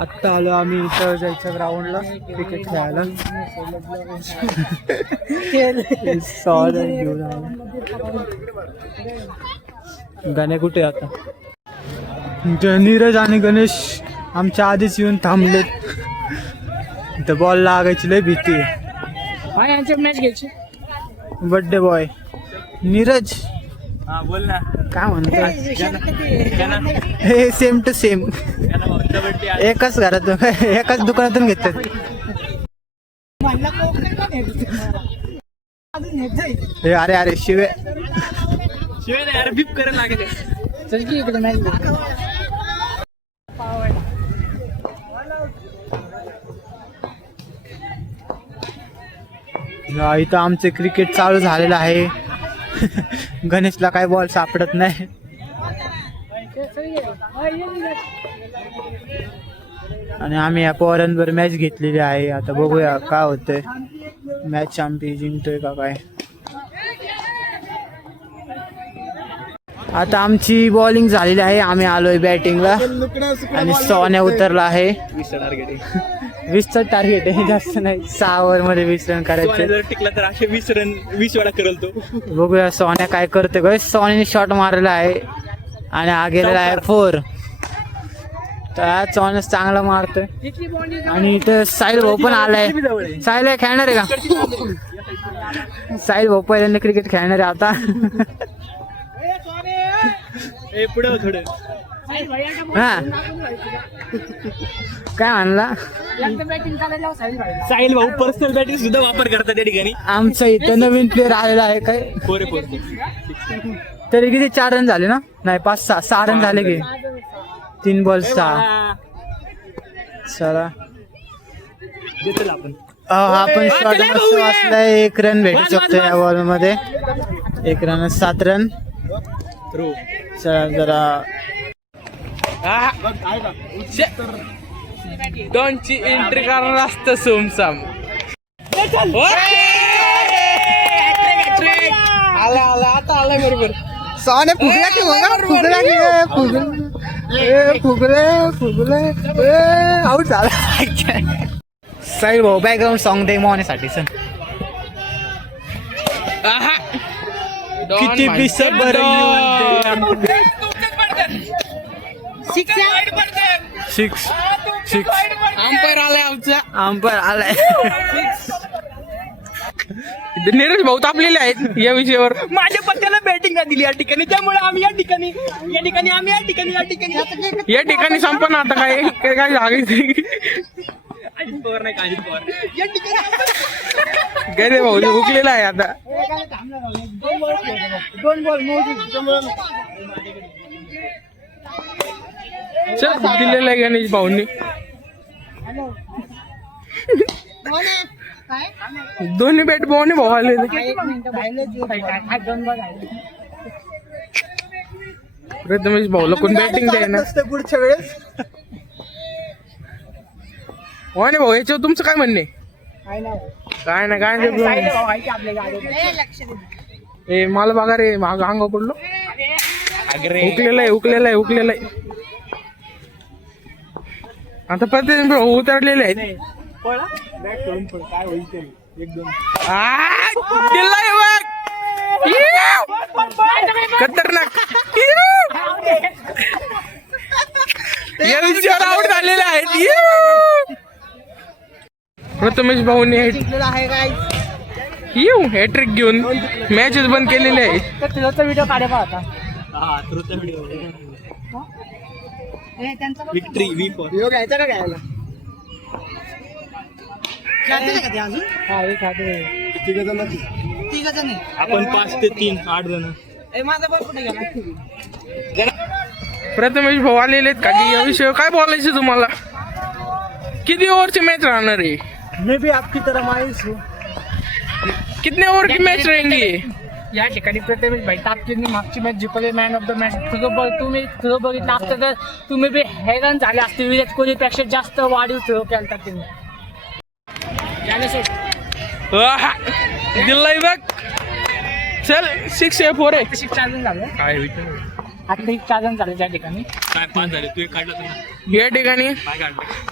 आत्ता आलो आम्ही इथं जायच्या ग्राउंडला क्रिकेट खेळायला. सॉल घेऊन आलो. गणे कुठे आता? नीरज आणि गणेश आमच्या आधीच येऊन थांबलेत. इथं बॉल लागायची लय भीती. मॅच घ्यायची. बर्थडे बॉय नीरज बोल ना. काय म्हणतोय? हे सेम टू सेम एकाच घरातून एकाच दुकानातून घेतात. हे अरे अरे शिवे यार बीप करायला लागले. चल की इकडे मॅच घ्यायची. इथं आमचे क्रिकेट चालू झालेलं आहे. गणेशला काय बॉल सापडत नाही. आणि आम्ही या पोरांवर मॅच घेतलेली आहे. आता बघूया काय होतंय. मॅच आम्ही जिंकतोय का काय. आता आमची बॉलिंग झालेली आहे. आम्ही आलोय बॅटिंगला आणि सोन्या उतरला आहे. 20चं टार्गेट आहे, जास्त नाही. 6 ओव्हर मध्ये 20 रन करायचे. जर टिकला तर असे 20 रन 20 वेळा करल तो. बघूया सोन्या काय करते. गं सोन्याने शॉट मारलेला आहे आणि हा गेलेला आहे 4. तर सोन्या चांगला मारतोय. आणि इथं साहिल भाऊ पण आलाय. साहिल खेळणार आहे का? साहिल भाऊ पहिल्यांदा क्रिकेट खेळणार आहे आता. पुढे थोडं हा काय म्हणला? साहिल भाऊ पर्सनल बॅटिंग सुद्धा वापर करतात त्या ठिकाणी. आमचं इथं नवीन प्लेअर आलेला आहे. काय तरी किती 4 रन झाले ना? नाही 5-6 रन झाले की 3 बॉल 6. चला आपण शॉट मस्त वाचलाय. 1 रन भेटू शकतो या बॉल मध्ये. 1 रन 7 रन. चला जरा दोनची एंट्री करणार असतं सोमसाम. आला आता आला बरोबर. सोने फुगला की फुगला फुगले आउट झाला. साहिल भाऊ बॅकग्राऊंड सॉन्ग दे मोहनेसाठी सर. किती बिसबर 6 अंपायर आलाय आमचा. अंपायर आलाय. नीरज भाऊ तापलेले आहेत या विषयावर. माझ्या पत्त्याला बॅटिंग दिली या ठिकाणी, त्यामुळे आम्ही या ठिकाणी संपन्न. आता काय काय जागायचं. गरे भाऊ हुकलेला आहे आता. 2 बॉल चल दिलेला आहे गणेश भाऊंनी. दोन्ही बॅट भाऊने भाऊ आले. प्रथमेश भाऊला कोण बॅटिंग द्यायना पुढच्या वेळेस. वाणे भाऊ याच्यावर तुमचं काय म्हणणे? काय नाही ए मला बघा रे माग अंग पडलो. हुकलेला आहे. आता प्रत्येक भाऊ उतरलेले आहेत. खतरनाक या विषयावर आउट झालेले आहेत. प्रथमेश भाऊनी हॅट्रिक घेऊन मॅचेस बंद केलेले आहेत. व्हिडिओ काढे पाहता. विक्ट्री व्हिडिओ घ्यायचा का घ्यायला? आपण 5 ते 3 8 जण. माझा बॉल कुठे गेला? प्रथमेश भाऊ आलेले आहेत खाली. या विषयावर काय बोलायचं तुम्हाला? किती ओव्हरची मॅच राहणार आहे? मैं भी आपकी तरह मायूस हूँ. कितने ओव्हर की मॅच रहेंगी? या ठिकाणी प्रथमेश भाई तापकीने मागची मॅच जिंकवली. मॅन ऑफ द मॅच तुझं बघितलं असतं तर तुम्ही बी हैराण झाले असते. विराट कोहलीपेक्षा जास्त वाढीव थ्रो केला तुम्ही. दिल्लाई बघ. चल 6 4 आहे. 6 झालं. काय आता 4 जण झाले त्या ठिकाणी. या ठिकाणी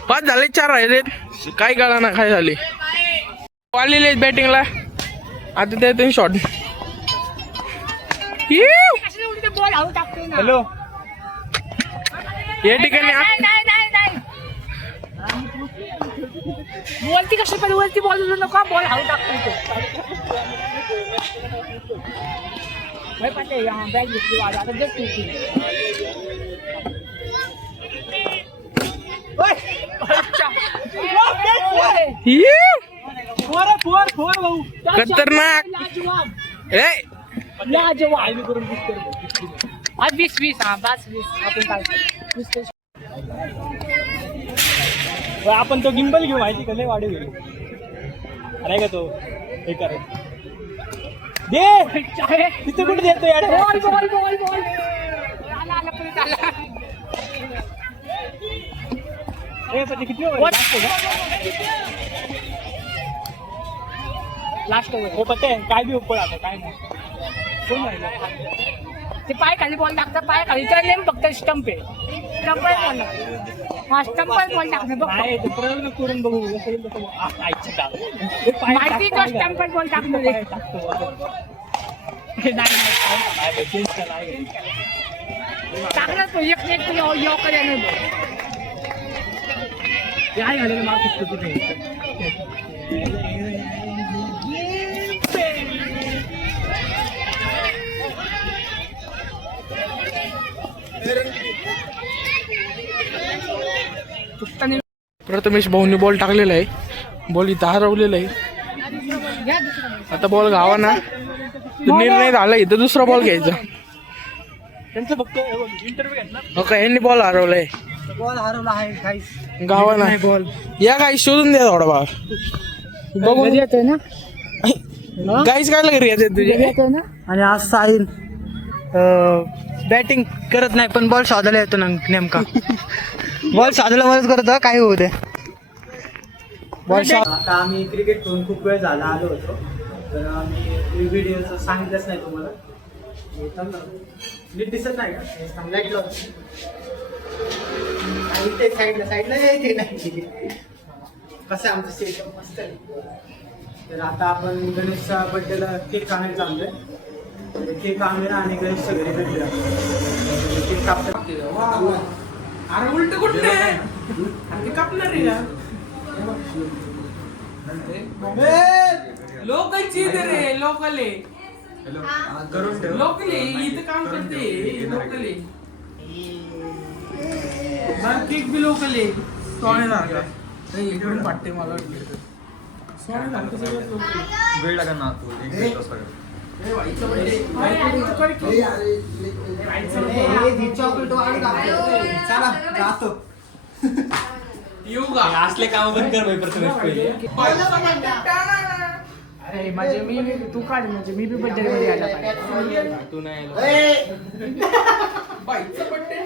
5 झाले, 4 राहिलेत. काय कळा ना काय झाले. आलेले आहेत बॅटिंगला. आता त्यातून शॉट. बॉल आऊट टाकतोय ना. हॅलो या ठिकाणी नाही वरती कशी पण वरती बॉल नको, बॉल आऊट टाकतोय बॅग घेतली वाढ आता जस्ट खतरनाक. ए आज 20 हा बस 20 आपण काय 20. आपण तो गिंबल घेऊ माहिती का लय वाढू घेऊ अरे का तो हे कर दे तिथे कुठे देतो यार बॉल बॉल बॉल बॉल आला आला पुढे आला. अरे पण किती ओव्हर लास्ट ओव्हर हो पते काय बी उपळ आता काय नाही कोण राहिला ते पाय खाली बॉल टाकतात, पाय खाली तर नेम फक्त स्टंप आहे. स्टंपवर बॉल टाकतो. हा स्टंपवर बॉल टाकतो बघ. नाही ते प्रयोग करून बघू असेल तर आईची डाव माहिती तो स्टंपवर बॉल टाकतो रे. टाकलं तो एक योकर याने काय झालेलं मला फक्त तिथे प्रथमेश भाऊनी बॉल टाकलेला आहे. बॉल इथं हरवलेला आहे. आता बॉल गावा ना निर्णय झाला इथं दुसरा बॉल घ्यायचा. त्यांचं फक्त इंटरव्ह्यू घेतला हो का यांनी बॉल हरवलाय. बॉल हरवला आहे काहीच गावा ना बॉल या काही शोधून द्या थोडा बॉल बघून येतोय ना गाईच काय घरी येते तुझे. येतोय ना. आणि आज साहिल बॅटिंग करत नाही पण बॉल शोधायला येतो ना नेमका. बॉल शोधायला मदत करतो काय होऊ दे. बॉल आता आम्ही क्रिकेट खेळून खूप वेळ झाला आलो होतो तर आम्ही व्हिडिओचं सांगितलंच नाही तुम्हाला. नीट दिसत नाही का लाईट लावतो इथे साईडला इथे नाही. कसं आमचं सेटअप मस्त आहे. तर आता आपण गणेशच्या बड्डेला केक आणायला चाललोय. केक आणूया आणि गणेशच्या घरी भेटूया. केक कापतात. अरे उलट कुठे कापणार लोकलची रे लोकल लोकल इथं काम करते लोकल केक बी लोकल आहे. सोने इकडून वाटते मला वेळ लागेल ना तू एक तास चला जातो. येऊ का असले काम बंद कर प्रथमेश पहिले. अरे म्हणजे मी तू काढ म्हणजे मी बी बड्डे मध्ये यायला पाहिजे. तू नाही बाईचा बड्डे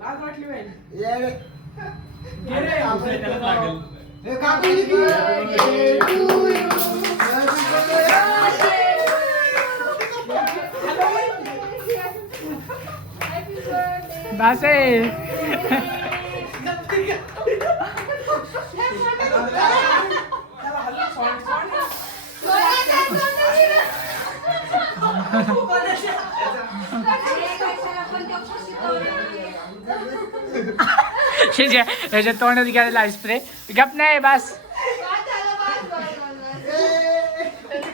लाज वाटली पाहिजे. बस आहे. ह्याच्या तोंडात गेलेला स्प्रे गप नाही बस.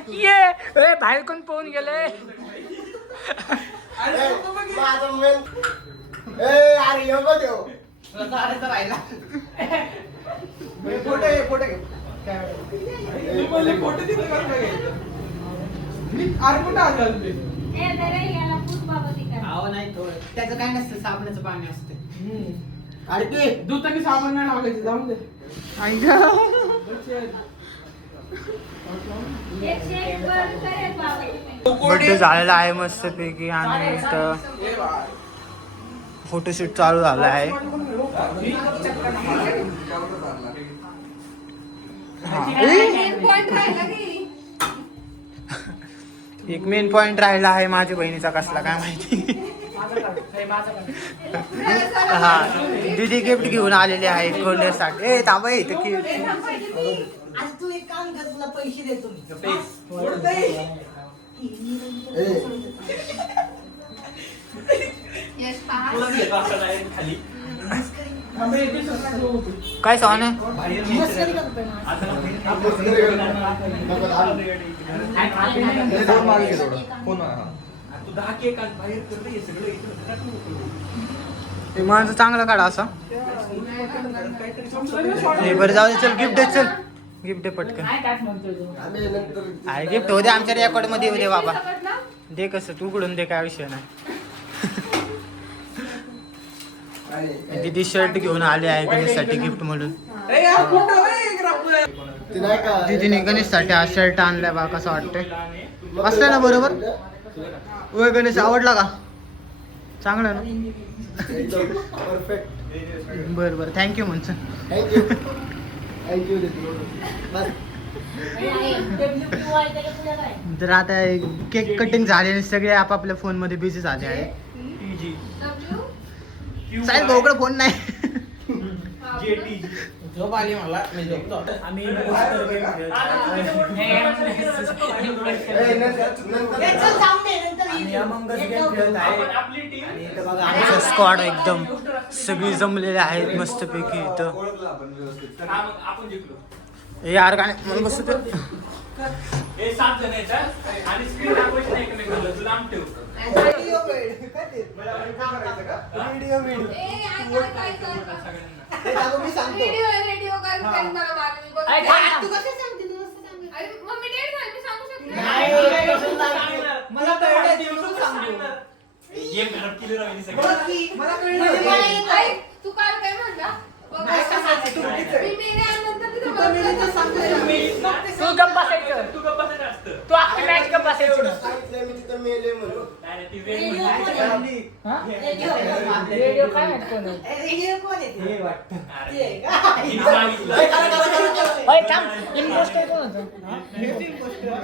ये बाहेर कोण पोहून गेले. नाही थोडं त्याचं काय नसतं साबणाचं पाणी असतं. दुधाची साबण नाही लागायचं जाऊन दे. बड्डे झालेला आहे मस्तपैकी आणि इथं फोटोशूट चालू झाला आहे. एक मेन पॉइंट राहिला आहे माझ्या बहिणीचा कसला काय माहिती. हा दीदी गिफ्ट घेऊन आलेली आहे कोंड्यासाठी. ए थांबा इथं की तू एक काम कर, तुला पैसे देतो मी. काय सॉन आहे. ते माझं चांगलं काढा असं. हे बरं जाऊ दे, चल गिफ्ट दे, चल गिफ्ट दे पटकन. अरे गिफ्ट होते आमच्या रेकॉर्ड मध्ये येऊ दे बाबा. दे कसं तू कडून दे, काय विषय नाही. दीदी शर्ट घेऊन आले आहे गणेशसाठी गिफ्ट म्हणून. दीदीने गणेशसाठी हा शर्ट आणलाय बा. कसं वाटतंय, बसलाय ना बरोबर. होय गणेश आवडला का. चांगलं ना. बरं बरं थँक्यू म्हणचं. तर आता केक कटिंग झाले आणि सगळे आपापल्या फोन मध्ये बिझी झाले आहे. साहेब भाऊकडे फोन नाही. झोप आली मला. स्क्वॉड एकदम सगळी जमलेले आहेत मस्तपैकी इथं. यार गाणे म्हणून बसू ते. हे 7 जण आहेत आणि स्क्रीन दाखवायची नाही एकमेकांना. तू लांब ठेव. गेम खराब केली राहिली सगळी. तू काल काय म्हणला तू गप्प बसायचं. तू गप्प बसायचं असतं. तू आपली मॅच गप्प बसायची ना. नाही, ती वेळ म्हणजे- रेडिओ काय माहित कोण आहे? हिने सांगितलं. होय, थांब. इम्पोस्टर कोण होतं?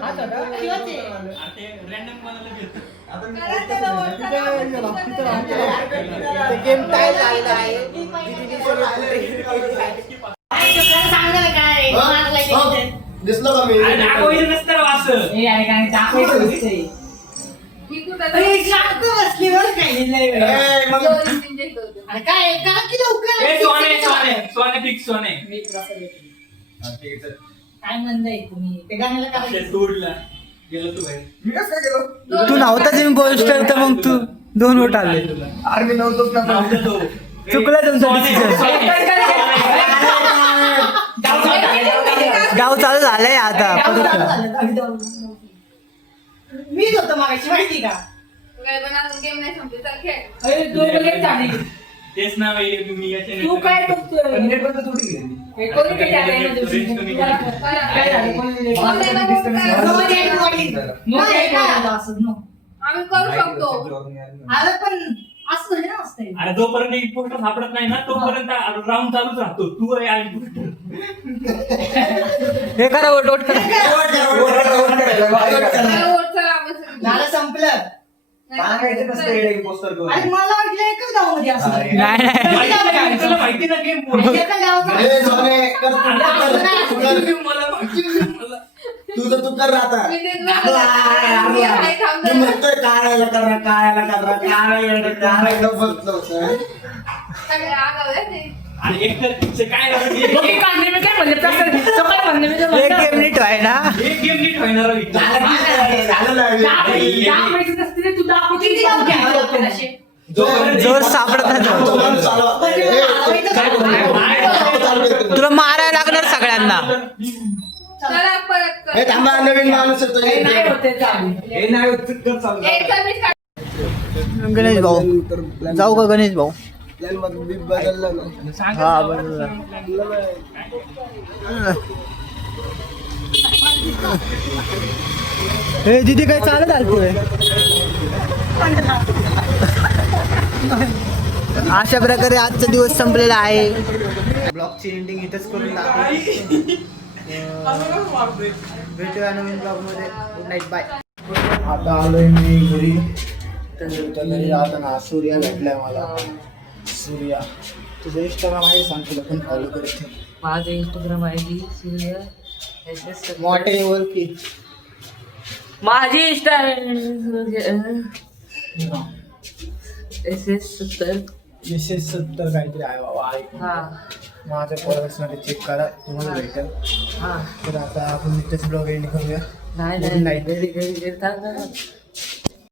हा तर का? आणि ते random कोणाला घेतो. दिसलो का मी? अरे दाखवायचं नसतं राव असं. हे आहे काय दाखवायचं नसतंय. मी कुठं बसली बरं काय ए, मग अरे काय का की लवकर ए, सोने फिक्स सोने. काय म्हणताय तुम्ही ते गाण्याला काय ते तोडला गेलो तू बाहेर. मी कसं काय गेलो? तू नव्हताच मी पोस्टर तर मग तू 2 वोट आले. अरे मी नव्हतोच ना. नव्हतं तो. चुकलं तुमचं डिसिजन. गाव चालू झालंय आता परत. मीच होतो मागाशी माहिती का. काय पण अजून गेम नाही संपले चल खेळ. अरे तू लगेच झाली. तेच ना बाई, तुम्ही याच्या तू काय बघतोय? नेट बंद थोडी केली. हे कोणी किती आलंय ना दिवशी? काय झालं? कोणी नो काय करायचं असं नो. आम्ही करू शकतो. अरे पण असं थोडी ना असतंय. अरे जोपर्यंत एक पोस्टर सापडत नाही ना तोपर्यंत राऊंड चालूच राहतो. तू आहे आणि पोस्टर. हे करा वोट करा. चला आपण सगळे. झालं संपलं. सांगायचं कसं येडे पोस्टर करून. अरे मला वाटलं एकच गावामध्ये असं नाही नाही. माहिती नाही, तुला माहिती ना गेम एका गावात ए, सोने, कर, तू कर. तुझं तू कर आता. मी तेच म्हणलं. मी आहे, थांब मी जरा. म्हणतोय काढायला करा, काढायला बसलो सर. सगळे आगाऊ आहे ते. आणि एक तर ते काय झालं की मग एक आणले मी काय म्हणले तसं तो काय म्हणले मी ते एक म्हणलं. गेम नीट आहे ना. एक गेम नीट होणार आहे. झालं नाही. दाखवायचं नसते ते तू दाखवते. किती गाव घ्यायचे होते असे? जोर सापडत नाही. तुला मारायला लागणार सगळ्यांना. चला परत कर. हे थांबा, नवीन माणूस येतो. हे नाही होते चालू. हे नाही होत, कर चालू. एक सबमिट काढ. गणेश भाऊ जाऊ का गणेश भाऊ. प्लॅन मध्ये बदलला ना. हा बरोबर. हे दीदी काय चालत आलतोय. अशा प्रकारे आजचा दिवस संपलेला आहे. ब्लॉगची एंडिंग इथंच करून टाकू. भेटूया नवीन ब्लॉग मध्ये. Good night, bye. आता आलोय मी घरी. तुझ्या घरी जाताना सूर्या भेटलाय मला. सूर्या तुझं इंस्टाग्राम आहे सांग, तुला पण फॉलो करते. माझं इंस्टाग्राम आय डी सूर्य SS मोठ्यावर की माझी इंस्टा SS70. 70 काहीतरी आहे बाबा आहे. हा माझ्या फॉलोअर्समध्ये चेक करा, तुम्हाला भेटेल. हा तर आता आपण इथेच ब्लॉग एंड करूया. नाही Good night. घरी थांब ना.